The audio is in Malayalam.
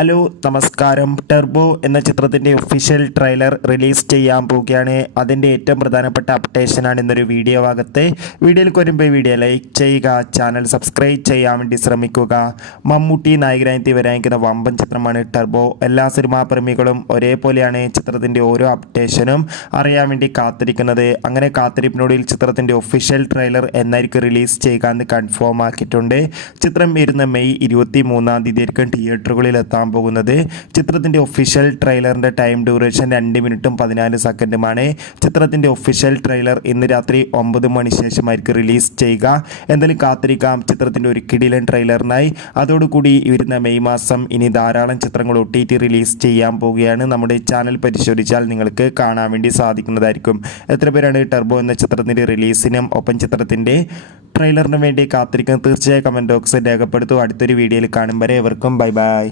ഹലോ നമസ്കാരം. ടെർബോ എന്ന ചിത്രത്തിൻ്റെ ഒഫീഷ്യൽ ട്രെയിലർ റിലീസ് ചെയ്യാൻ പോവുകയാണ്. അതിൻ്റെ ഏറ്റവും പ്രധാനപ്പെട്ട അപ്ഡേഷനാണ് ഇന്നൊരു വീഡിയോ ഭാഗത്ത്. വീഡിയോയിൽ വരുമ്പോൾ വീഡിയോ ലൈക്ക് ചെയ്യുക, ചാനൽ സബ്സ്ക്രൈബ് ചെയ്യാൻ വേണ്ടി ശ്രമിക്കുക. മമ്മൂട്ടി നായകനായി വരാനിരിക്കുന്ന വമ്പൻ ചിത്രമാണ് ടെർബോ. എല്ലാ സിനിമാ പ്രേമികളും ഒരേപോലെയാണ് ചിത്രത്തിൻ്റെ ഓരോ അപ്ഡേഷനും അറിയാൻ വേണ്ടി കാത്തിരിക്കുന്നത്. അങ്ങനെ കാത്തിരിപ്പിനോടിൽ ചിത്രത്തിൻ്റെ ഒഫീഷ്യൽ ട്രെയിലർ എന്നായിരിക്കും റിലീസ് ചെയ്യുക എന്ന് കൺഫേം ആക്കിയിട്ടുണ്ട്. ചിത്രം വരുന്ന മെയ് 23-ാം തീയതിയായിരിക്കും തിയേറ്ററുകളിൽ എത്താൻ പോകുന്നത്. ചിത്രത്തിൻ്റെ ഒഫീഷ്യൽ ട്രെയിലറിൻ്റെ ടൈം ഡ്യൂറേഷൻ 2 മിനിറ്റും 14 സെക്കൻഡുമാണ്. ചിത്രത്തിൻ്റെ ഒഫീഷ്യൽ ട്രെയിലർ ഇന്ന് രാത്രി 9 മണി ശേഷമായിരിക്കും റിലീസ് ചെയ്യുക. എന്തായാലും കാത്തിരിക്കാം ചിത്രത്തിൻ്റെ ഒരു കിടിലൻ ട്രെയിലറിനായി. അതോടുകൂടി വരുന്ന മെയ് മാസം ഇനി ധാരാളം ചിത്രങ്ങൾ OTT റിലീസ് ചെയ്യാൻ പോവുകയാണ്. നമ്മുടെ ചാനൽ പരിശോധിച്ചാൽ നിങ്ങൾക്ക് കാണാൻ വേണ്ടി സാധിക്കുന്നതായിരിക്കും. എത്ര പേരാണ് ടെർബോ എന്ന ചിത്രത്തിൻ്റെ റിലീസിനും ഒപ്പം ചിത്രത്തിൻ്റെ ട്രെയിലറിന് വേണ്ടി കാത്തിരിക്കുന്നത്? തീർച്ചയായും കമൻറ്റ് ബോക്സിൽ രേഖപ്പെടുത്തും. അടുത്തൊരു വീഡിയോയിൽ കാണും വരെ എവർക്കും ബൈ ബൈ.